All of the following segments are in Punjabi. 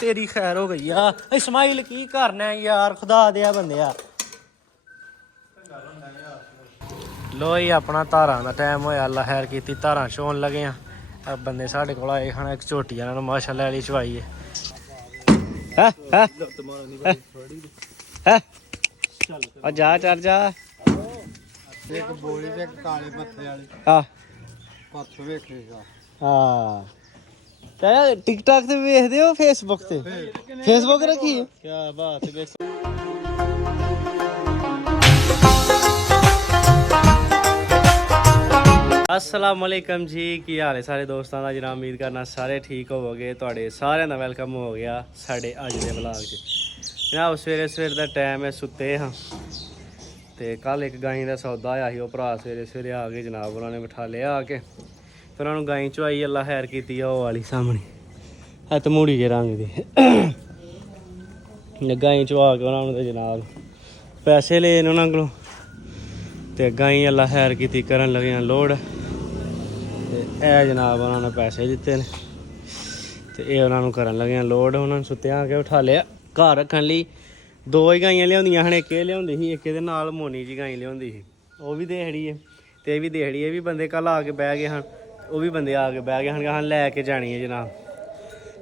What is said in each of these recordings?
तेरी खैर हो गई आ इस्माइल की करना है यार खुदा दिया बंदिया लो ही अपना धारां दा टाइम होया अल्लाह खैर कीती धारां छोन लगे आ बंदे साढ़े कोल आए खाना एक झोटी वाला माशा लै ली चवाई है जा चल जा एक बोली ते काले पत्थे वाली हाँ पत्थ वेखेगा हाँ टिकटॉक ते वेखदे हो फेसबुक ते फेसबुक रखी है क्या बात है अस्सलामुअलैकुम जी की हाल है सारे दोस्तों का जनाब उम्मीद करना सारे ठीक होवोगे तुहाडे सारे दा वेलकम हो गया साडे अज दे व्लॉग च जनाब सवेरे सवेरे दा टाइम है सुते हाँ ते कल एक गाई का सौदा आया ही भरा सवेरे सवेरे आ गए जनाब उन्होंने बिठा लिया आके फिर उन्होंने गाई चुआई अल्लाह खैर की ओह वाली सामने है तो मूड़ी के रंग दी गाई चुआ के उन्होंने जनाब पैसे ले उन्होंने को ते गाई अल्लाह खैर की करन लगे लोड ए जनाब उन्होंने पैसे दिते ने ते ये उन्होंने करन लगे लोड उन्होंने सुत्तियां आके उठा लिया घर रखने लिए दो ही गाइयां लिया हण एक लिया ही एक नाल मोनी जी गाई लिया ही वह भी देहड़ी है तो यह भी देहड़ी है भी बंदे कल आके बह गए हैं वह भी बंदे आके बह गए हैं हाँ लैके जानी है जनाब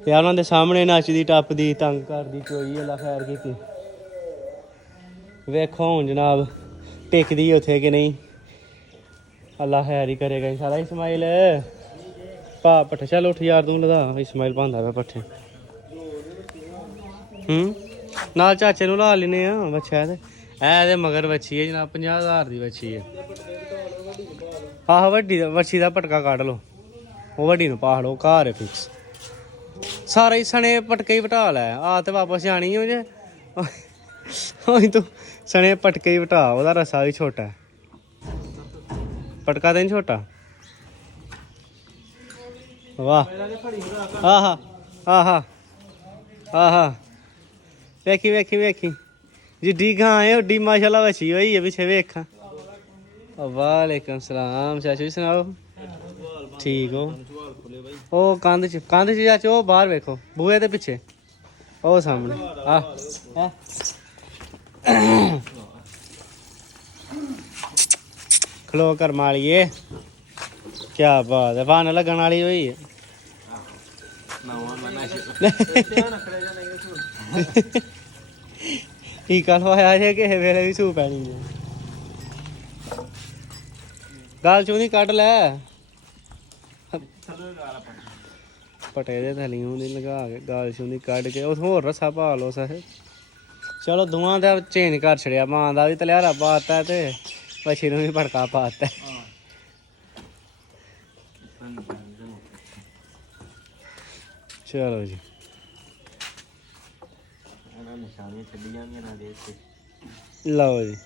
तो उन्होंने सामने नचदी टपदी तंग करदी चोई अल्लाह खैर की वेखो हूँ जनाब टिकदी उत्थे कि नहीं अल्लाह खैर ही करेगा सारा इस्माइल पा पट्ठे चल उठ यार तू लदा इस्माइल पांदा पे पट्ठे नाल चाचे नूं ला लेने बच्छा ते मगर बच्छी है जनाब 50,000 की बच्छी है आहो वड्डी बच्छी का पटका कढ़ लो वो वड्डी नूं पा लो घर है फिक्स सारा ही सने पटके ही बटा लै आ ते वापस जानी हो जे तू सने पटके ही बटा ओहदा रस्सा भी छोटा है पटका तो नहीं छोटा वाह आहा आहा आहा वेखी वेखी वेखी जिड्डी गां है उड्डी माशाल्लाह बची हुई है पिछे वेखा वालेकुम सलाम चाचू जी सुनाओ ठीक हो ओ कंध च चाचू ओ बाहर वेखो बूहे दे पिछे ओ सामने खलो कर मालिए क्या बात है वन लगन वाली हुई है टीका लवाया जे किसे वेले भी सूह पैनी गल चूं कट लै पटे दे थलियों दी लगा के गल चूं कट के उस होर रस्सा पा लो सर चलो दोवां दा चेंज कर छड़िया मां दा भी तलियारा पाता ते बच्छी नूं भी भड़का पाता चलो जी लो जी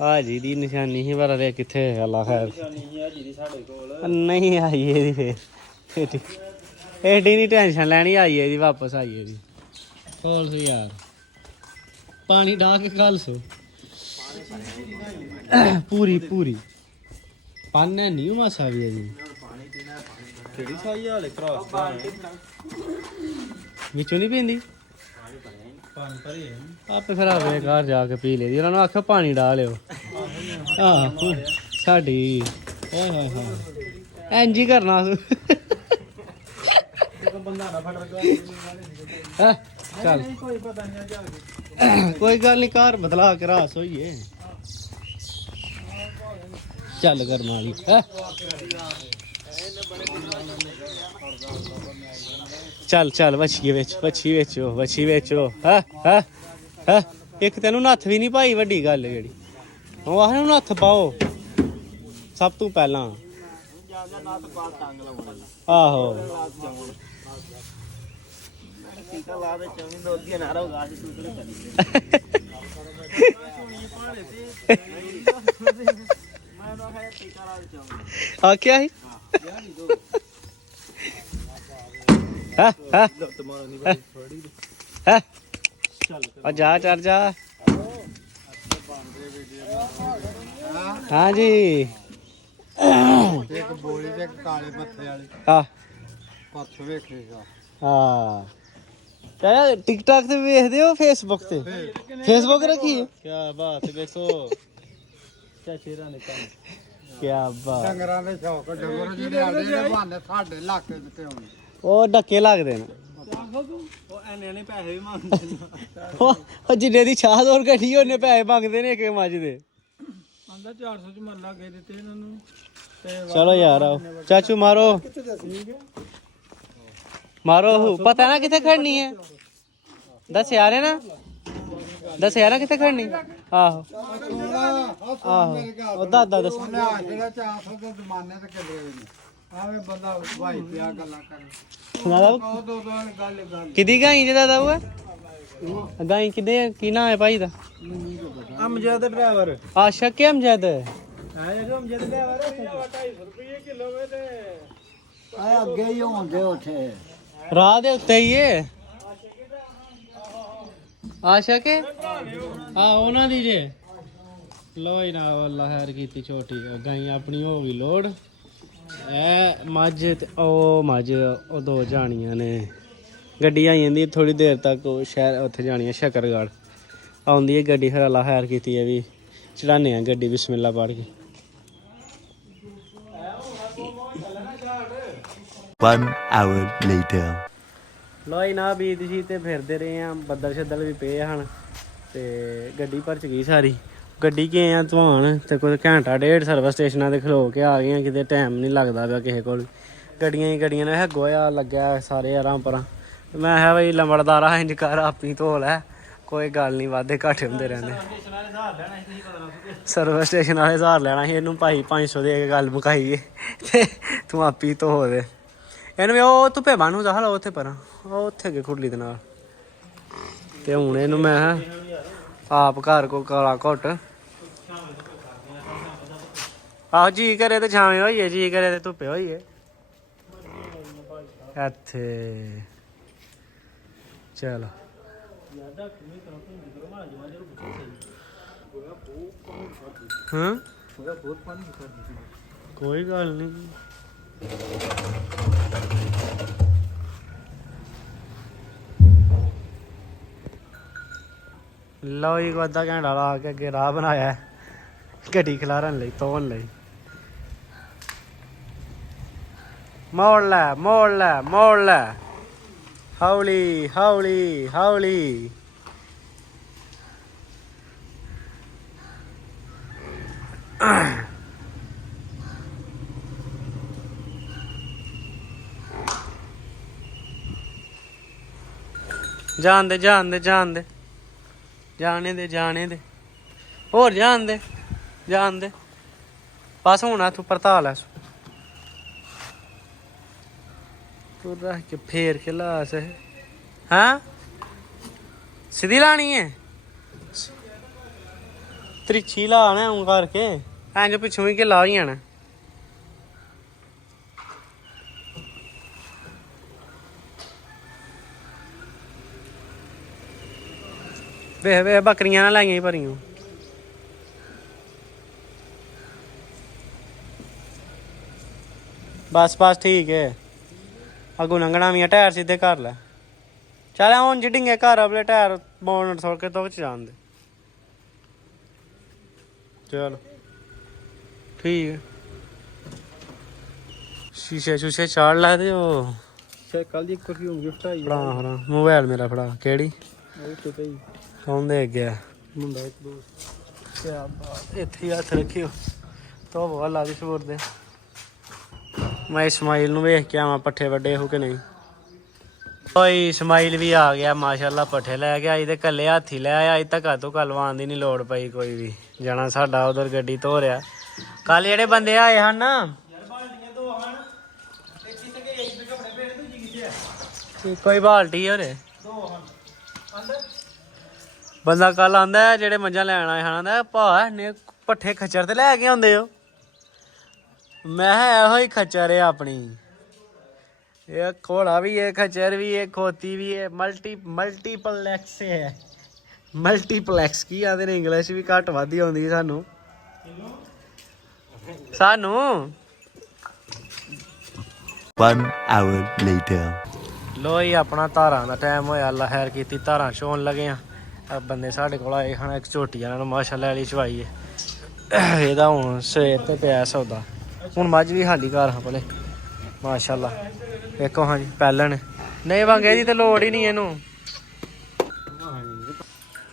हाजी दी निशानी ही पर किथे अल्लाह खैर नहीं आई है फिर एडी नहीं टेंशन लैनी आई है वापस आई है खोल सो यार पानी डाह के गल सो पूरी पूरी पाने नहीं मासा भी है बिचों नहीं पींदी आपे फिर अपने घर जाके पी लेदी उन्होंने आख्या पानी डाह लियो साडी इंज ही करना चल कोई गल नहीं घर बदला के रास होइए चल कर माली चल चल बच्छी बेचो एक तेन नत्थ भी नहीं पाई वड्डी गल जेहड़ी वो आखने नत्थ पाओ सब तू पहला आहो आख्या ही जा चल जा हाँ जी एक बोली ते काले पत्थे वाली ਪੱਥ ਵੇਖੇਗਾ ਹਾਂ ਕਹਿੰਦਾ ਟਿਕਟੌਕ ਤੇ ਵੇਖਦੇ ਹੋ ਫੇਸਬੁੱਕ ਤੇ ਫੇਸਬੁੱਕ ਰੱਖੀ ਹੈ ਕੀ ਬਾਤ ਵੇਖੋ ਚਾਚੇ ਰਾਂ ਨੇ ਕੰਮ ਕੀ ਬਾਤ ਡੰਗਰਾਂ ਦੇ ਸ਼ੌਕ ਡੰਗਰ ਜਿਹੜੇ ਆਦੇ ਨੇ ਬਹਾਨੇ ਸਾਡੇ ਇਲਾਕੇ ਦੇ ਤੇ ਆਉਂਦੇ ਉਹ ਡੱਕੇ ਲੱਗਦੇ ਨੇ ਉਹ ਐਨੇ ਨਹੀਂ ਪੈਸੇ ਵੀ ਮੰਗਦੇ ਨੇ ਉਹ ਜਿੰਨੇ ਦੀ ਛਾਹ ਦੌੜ ਕੱਢੀ ਉਹਨੇ ਪੈਸੇ ਮੰਗਦੇ ਨੇ ਇੱਕ ਮੱਝ ਦੇ ਆਂਦਾ 400 ਚ ਮੱਲਾ ਕੇ ਦਿੱਤੇ ਇਹਨਾਂ ਨੂੰ ਚਲੋ ਯਾਰ ਆਓ ਚਾਚੂ ਮਾਰੋ ਮਾਰੋ ਪਤਾ ਨਾ ਕਿੱਥੇ ਖੜਨੀ ਹੈ ਦੱਸ ਯਾਰ ਨਾ ਦੱਸ ਯਾਰ ਕਿੱਥੇ ਖੜਨੀ ਆਹੋ ਆਹੋ ਉਹ ਦਾਦਾ ਦੱਸ ਉਹਨੇ ਆਖਿਆ 400 ਦੇ ਜ਼ਮਾਨੇ ਤੇ ਕਿੱਲੇ ਨੇ ਆਵੇ ਬੰਦਾ ਭਾਈ ਪਿਆ ਗੱਲਾਂ ਕਰਨ ਉਹ ਦੋ ਗੱਲ ਕਿਦੀ ਗਾਈ ਜਿਹਦਾ ਦਾ ਉਹ ਗਾਈ ਕਿਦੇ ਕੀ ਨਾਂ ਹੈ ਭਾਈ ਦਾ ਅਮਜਦ ਡਰਾਈਵਰ ਆਸ਼ਾ ਕੇ ਅਮਜਦ ਹੈ ਜਿਹੜਾ ਅਮਜਦ ਡਰਾਈਵਰ 250 ਰੁਪਏ ਕਿਲੋ ਵੇ ਤੇ ਆ ਅੱਗੇ ਹੀ ਹੁੰਦੇ ਉੱਥੇ ਰਾਹ ਦੇ ਉੱਤੇ ਹੀ ਏ ਆਸ਼ਾ ਕੇ ਆ ਉਹਨਾਂ ਦੀ ਜੇ ਲੋ ਹੀ ਨਾ ਅੱਲਾ ਖੈਰ ਕੀਤੀ ਛੋਟੀ ਗਾਈ ਆਪਣੀ ਹੋ ਗਈ ਲੋੜ ਇਹ ਮੱਝ ਤੇ ਉਹ ਮੱਝ ਉਹ ਦੋ ਜਾਣੀਆਂ ਨੇ ਗੱਡੀ ਆਈ ਜਾਂਦੀ ਥੋੜੀ ਦੇਰ ਤੱਕ ਉਹ ਸ਼ਹਿਰ ਉੱਥੇ ਜਾਣੀ ਹੈ ਸ਼ਕਰਗੜ੍ਹ ਆਉਂਦੀ ਹੈ ਗੱਡੀ ਫਿਰ ਅੱਲਾ ਖੈਰ ਕੀਤੀ ਹੈ ਵੀ ਚੜਾਨੇ ਆ ਗੱਡੀ ਬਿਸਮਿਲ੍ਲਾ ਪੜ੍ਹ ਕੇ 1 hour later. ਲੋਈ ਨਾ ਬੀਤ ਸੀ ਤੇ ਫਿਰਦੇ ਰਹੇ ਆ ਬੱਦਲ ਛੱਦਲ ਵੀ ਪਏ ਹਨ ਤੇ ਗੱਡੀ ਭਰਚ ਗਈ ਸਾਰੀ ਗੱਡੀ ਗਏ ਆ ਧਵਾਨ ਤੇ ਕੋਈ ਘੰਟਾ ਡੇਢ ਸਰਵਿਸ ਸਟੇਸ਼ਨਾਂ ਤੇ ਖਲੋ ਕੇ ਆ ਗਏ ਆ ਕਿਤੇ ਟਾਈਮ ਨਹੀਂ ਲੱਗਦਾ ਪਿਆ ਕਿਸੇ ਕੋਲ ਗੱਡੀਆਂ ਹੀ ਗੱਡੀਆਂ ਨੇ ਗੋਇਆ ਲੱਗਿਆ ਸਾਰੇ ਆਰਾਮ ਪਰਾਂ ਮੈਂ ਕਿਹਾ ਬਈ ਲੰਬੜਦਾਰਾ ਇੰਜ ਕਰ ਆਪੀ ਧੋ ਲੈ ਕੋਈ ਗੱਲ ਨਹੀਂ ਵਾਧੇ ਘਾਟੇ ਹੁੰਦੇ ਰਹਿੰਦੇ ਸਰਵਿਸ ਸਟੇਸ਼ਨ ਵਾਲੇ ਹਜ਼ਾਰ ਲੈਣਾ ਸੀ ਇਹਨੂੰ ਭਾਈ 500 ਦੇ ਕੇ ਗੱਲ ਮੁਕਾਈਏ ਤੇ ਤੂੰ ਆਪੀ ਧੋ ਦੇ ਇਹਨੂੰ ਵੀ ਉਹ ਧੁੱਪੇ ਬਾਨੂੰ ਜਾ ਲਓ ਉੱਥੇ ਪਰਾਂ ਉਹ ਉੱਥੇ ਗਏ ਖੁਰਲੀ ਦੇ ਨਾਲ ਤੇ ਹੁਣ ਇਹਨੂੰ ਮੈਂ ਆਪ ਘਰ ਕੋ ਕਾਲਾ ਘੁੱਟ ਆਹ ਜੀ ਕਰੇ ਤੇ ਛਾਵੇਂ ਹੋਈਏ ਜੀ ਕਰੇ ਤੇ ਧੁੱਪੇ ਹੋਈਏ ਇੱਥੇ ਚਲੋ ਹਾਂ ਕੋਈ ਗੱਲ ਨਹੀਂ ਲਓ ਜੀ ਅੱਧਾ ਘੰਟਾ ਲਾ ਕੇ ਅੱਗੇ ਰਾਹ ਬਣਾਇਆ ਗੱਡੀ ਖਿਲਾਰਨ ਲਈ ਧੋਣ ਲਈ ਮੋੜ ਲੈ ਮੋੜ ਲੈ ਮੋੜ ਲੈ ਹੌਲੀ ਹੌਲੀ ਹੌਲੀ ਜਾਣ ਦੇ ਜਾਣ ਦੇ ਜਾਣ ਦੇ ਜਾਣੇ ਦੇ ਜਾਣੇ ਦੇ ਹੋਰ ਜਾਣ ਦੇ ਜਾਣ ਦੇ ਬਸ ਹੁਣ ਤੂੰ ਪਰਤਾ ਲੈ ਤੂੰ ਰੱਖ ਕੇ ਫੇਰ ਕੇ ਲਾ ਸੇ ਹਾਂ ਸਿੱਧੀ ਲਾਣੀ ਹੈ ਤ੍ਰਿਛੀ ਲਾਣਾ ਹੁਣ ਕਰਕੇ ਐਂ ਜੋ ਪਿੱਛੋਂ ਹੀ ਕੇ ਲਾ ਹੀ ਆਣਾ ਵੇ ਵੇ ਬੱਕਰੀਆਂ ਨਾਲ ਲਾਈਆਂ ਹੀ ਭਰੀਆਂ ਬਸ ਬਸ ਠੀਕ ਹੈ ਅੱਗੋਂ ਲੰਘਣਾ ਵੀ ਆ ਟਾਇਰ ਸਿੱਧੇ ਕਰ ਲੈ ਚੱਲ ਹੁਣ ਜਿੱਡਿੰਗੇ ਘਰ ਆਪਣੇ ਟਾਇਰ ਬੋਨਟ ਥੋੜ ਕੇ ਤੋਂ ਵਿੱਚ ਜਾਣ ਦੇ ਚਲ ਠੀਕ ਹੈ ਸ਼ੀਸ਼ੇ ਸ਼ੂਸ਼ੇ ਚਾੜ ਲਾ ਤੇ ਉਹ ਸਾਈਕਲ ਦੀ ਪਰਫਿਊਮ ਗਿਫਟ ਆਈ ਫੜਾ ਫੜਾ ਮੋਬਾਈਲ ਮੇਰਾ ਫੜਾ ਕਿਹੜੀ ਉਹ ਤੇ ਪਈ ਕੌਣ ਦੇ ਗਿਆ ਮੁੰਡਾ ਇੱਕ ਦੋਸਤ ਕਿਆ ਬਾਤ ਇੱਥੇ ਹੀ ਹੱਥ ਰੱਖਿਓ ਤੋ ਬਹੁਤ ਲਾ ਦੀ ਸਪੋਰਟ ਦੇ ਮੈਂ ਇਸਮਾਈਲ ਨੂੰ ਵੇਖ ਕੇ ਆਵਾਂ ਪੱਠੇ ਵੱਡੇ ਹੋ ਕਿ ਨਹੀਂ ਓਏ ਇਸਮਾਈਲ ਵੀ ਆ ਗਿਆ ਮਾਸ਼ਾਅੱਲਾ ਪੱਠੇ ਲੈ ਕੇ ਆਈ ਤੇ ਕੱਲੇ ਹਾਥੀ ਲੈ ਆਇਆ ਅਜ ਤੱਕ ਤੋਂ ਕਲਵਾਨ ਦੀ ਨਹੀਂ ਲੋੜ ਪਈ ਕੋਈ ਵੀ ਜਾਣਾ ਸਾਡਾ ਉਧਰ ਗੱਡੀ ਧੋ ਰਿਆ ਕੱਲ ਜਿਹੜੇ ਬੰਦੇ ਆਏ ਹਨ ਨਾ ਕੋਈ ਬਾਲਟੀ ਹੈ ਉਰੇ ਬੰਦਾ ਕੱਲ ਆਂਦਾ ਜਿਹੜੇ ਮੱਝਾਂ ਲੈਣ ਆਏ ਹਨ ਆਂਦਾ ਭਾ ਨੇ ਪੱਠੇ ਖੱਚਰ ਤੇ ਲੈ ਕੇ ਆਉਂਦੇ ਹੋ ਮੈਂ ਇਹੋ ਹੀ ਖੱਚਰ ਹੈ ਆਪਣੀ ਇਹ ਘੋੜਾ ਵੀ ਹੈ ਖੱਚਰ ਵੀ ਹੈ ਖੋਤੀ ਵੀ ਹੈ ਮਲਟੀਪਲੈਕਸ ਹੈ ਮਲਟੀਪਲੈਕਸ ਕੀ ਆਂਦੇ ਨੇ ਇੰਗਲਿਸ਼ ਵੀ ਘੱਟ ਵੱਧ ਹੀ ਆਉਂਦੀ ਸਾਨੂੰ 1 hour later. ਲੋ ਜੀ ਆਪਣਾ ਧਾਰਾਂ ਦਾ ਟਾਈਮ ਹੋਇਆ ਅੱਲਾ ਖੈਰ ਕੀਤੀ ਧਾਰਾਂ ਚੋਣ ਲੱਗੇ ਆ ਬੰਦੇ ਸਾਡੇ ਕੋਲ ਆਏ ਹਨ ਇੱਕ ਝੋਟੀ ਇਹਨਾਂ ਨੂੰ ਮਾਸ਼ਾਅੱਲਾ ਵਾਲੀ ਚਵਾਈ ਹੈ ਇਹਦਾ ਹੁਣ ਸਵੇਰ ਤੇ ਪਿਆ ਸੌਦਾ ਹੁਣ ਮੱਝ ਵੀ ਹਾਲੀ ਘਰ ਹਾਂ ਭਲੇ ਮਾਸ਼ਾਅੱਲਾ ਵੇਖੋ ਹਾਂਜੀ ਪਹਿਲਣ ਨਹੀਂ ਵਾਂਗੇ ਦੀ ਤੇ ਲੋੜ ਹੀ ਨਹੀਂ ਇਹਨੂੰ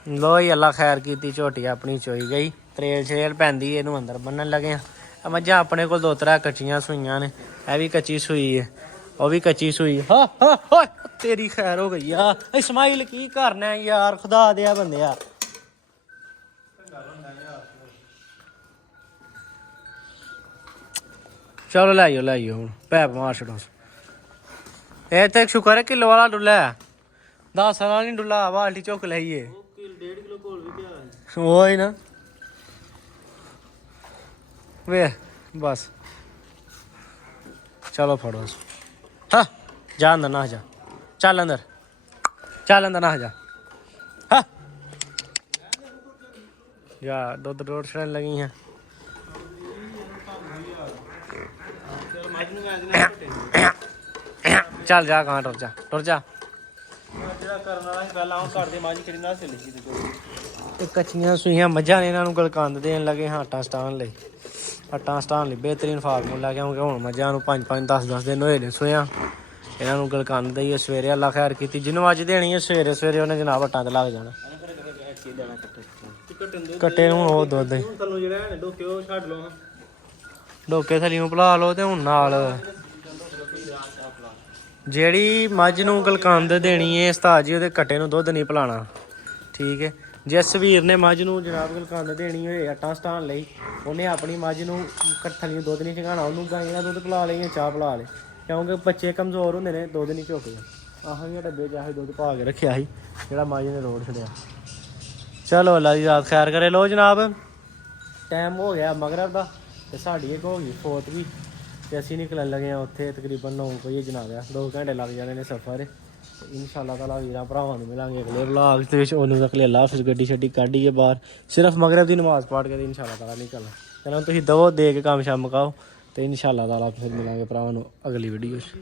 ਲੋ ਜੀ ਅੱਲਾ ਖੈਰ ਕੀਤੀ ਝੋਟੀ ਆਪਣੀ ਚੋਈ ਗਈ ਤਰੇਲ ਛੇਲ ਪੈਂਦੀ ਇਹਨੂੰ ਅੰਦਰ ਬੰਨਣ ਲੱਗੇ ਆ ਮੱਝਾਂ ਆਪਣੇ ਕੋਲ 2-3 ਕੱਚੀਆਂ ਸੂਈਆਂ ਨੇ ਇਹ ਵੀ ਕੱਚੀ ਸੂਈ ਹੈ ਉਹ ਵੀ ਕੱਚੀ ਸੂਈ ਹਾਂ ਹਾਂ ਤੇਰੀ ਖੈਰ ਹੋ ਗਈ ਆ ਇਸਮਾਈਲ ਕੀ ਕਰਨਾ ਯਾਰ ਖੁਦਾ ਦਿਆ ਬੰਦਿਆ ਚਲੋ ਲੈ ਆਇਓ ਹੁਣ ਪੈਪ ਮਾਰ ਛੜੋ ਇਹ ਤੇ ਸ਼ੁਕਰ ਹੈ ਕਿਲੋ ਵਾਲਾ ਡੁੱਲਾ 10 ਵਾਲਾ ਨਹੀਂ ਡੁੱਲਾ ਬਾਲਟੀ ਚੁੱਕ ਲਈਏ 1.5 ਕਿਲੋ ਕੋਲ ਵੀ ਪਿਆ ਉਹੀ ਨਾ ਵੇ ਬਸ ਚਲੋ ਫੜੋ ਹਾਂ ਜਾ ਅੰਦਰ ਨਾ ਜਾ ਚੱਲ ਅੰਦਰ ਨਾ ਜਾ ਹਾਂ ਜਾ ਦੁੱਧ ਰੋੜ ਛੜਨ ਲੱਗੀ ਹੈ ਚੱਲ ਜਾ ਕਹਾਂ ਟੁਰ ਜਾ ਇਹ ਕੱਚੀਆਂ ਸੂਈਆਂ ਮੱਝਾਂ ਨੇ ਇਹਨਾਂ ਨੂੰ ਗਲਕੰਦ ਦੇਣ ਲੱਗੇ ਆਟਾ ਸਟਾਉਣ ਲਈ ਬਿਹਤਰੀਨ ਫਾਰਮੂਲਾ ਕਿਉਂਕਿ ਹੁਣ ਮੱਝਾਂ ਨੂੰ 5-5 10-10 ਦਿਨ ਹੋਏ ਨੇ ਸੋਇਆ ਇਹਨਾਂ ਨੂੰ ਗਲਕੰਦ ਦਈਏ ਸਵੇਰੇ ਅੱਲਾ ਖੈਰ ਕੀਤੀ ਜਿਹਨੂੰ ਅੱਜ ਦੇਣੀ ਹੈ ਸਵੇਰੇ ਉਹਨੇ ਜਨਾਬ ਆਟਾਂ ਤੇ ਲੱਗ ਜਾਣਾ ਕੱਟੇ ਨੂੰ ਉਹ ਦੁੱਧ ਡੋਕੇ ਥਲੀਓਂ ਭੁਲਾ ਲਓ ਤੇ ਹੁਣ ਨਾਲ ਜਿਹੜੀ ਮੱਝ ਨੂੰ ਗਲਕੰਦ ਦੇਣੀ ਹੈ ਉਸਤਾਦ ਜੀ ਉਹਦੇ ਕੱਟੇ ਨੂੰ ਦੁੱਧ ਨਹੀਂ ਪਿਲਾਉਣਾ ਠੀਕ ਹੈ ਜਿਸ ਵੀਰ ਨੇ ਮੱਝ ਨੂੰ ਜਨਾਬ ਗਲਕੰਦ ਦੇਣੀ ਹੋਏ ਆਟਾ ਸਟਾਉਣ ਲਈ ਉਹਨੇ ਆਪਣੀ ਮੱਝ ਨੂੰ ਥਲੀਓਂ ਦੁੱਧ ਨਹੀਂ ਚੰਗਾਉਣਾ ਉਹਨੂੰ ਗਾਈਆਂ ਦਾ ਦੁੱਧ ਪਿਲਾ ਲਈ ਜਾਂ ਚਾਹ ਪਿਲਾ ਲੇ ਕਿਉਂਕਿ ਬੱਚੇ ਕਮਜ਼ੋਰ ਹੁੰਦੇ ਨੇ ਦੁੱਧ ਨਹੀਂ ਝੁਕਦੇ ਆਹ ਵੀ ਡੱਬੇ ਚਾਹੇ ਦੁੱਧ ਪਾ ਕੇ ਰੱਖਿਆ ਸੀ ਜਿਹੜਾ ਮੱਝ ਨੇ ਰੋੜ ਛੱਡਿਆ ਚਲੋ ਅੱਲਾ ਦੀ ਰਾਤ ਖੈਰ ਕਰੇ ਲੋ ਜਨਾਬ ਟਾਈਮ ਹੋ ਗਿਆ ਮਗਰਬ ਦਾ ਤੇ ਸਾਡੀ ਇੱਕ ਹੋ ਗਈ ਫੋਤ ਵੀ ਤੇ ਅਸੀਂ ਨਿਕਲਣ ਲੱਗੇ ਆ ਉੱਥੇ ਤਕਰੀਬਨ 9 ਵਜੇ ਜਨਾਬ ਆ 2 ਘੰਟੇ ਲੱਗ ਜਾਣੇ ਨੇ ਸਫ਼ਰ ਇਨਸ਼ਾਅੱਲਾ ਤਾਲਾ ਵੀਰਾਂ ਭਰਾਵਾਂ ਨੂੰ ਮਿਲਾਂਗੇ ਅਗਲੇ ਵਲੌਗ ਦੇ ਵਿੱਚ ਉਹਨੂੰ ਤੱਕ ਅੱਲਾ ਹਾਫਿਜ਼ ਗੱਡੀ ਛੱਡੀ ਕੱਢੀਏ ਬਾਹਰ ਸਿਰਫ ਮਗਰਬ ਦੀ ਨਮਾਜ਼ ਪੜ੍ਹ ਕੇ ਤੇ ਇਨਸ਼ਾਅੱਲਾ ਤਾਲਾ ਨਿਕਲਣਾ ਚਲੋ ਤੁਸੀਂ ਦਵੋ ਦੇ ਕੇ ਕੰਮ ਸ਼ਾਮ ਮੁਕਾਓ ਤੇ ਇਨਸ਼ਾਅੱਲਾ ਤਾਲਾ ਫਿਰ ਮਿਲਾਂਗੇ ਭਰਾਵਾਂ ਨੂੰ ਅਗਲੀ ਵੀਡੀਓ 'ਚ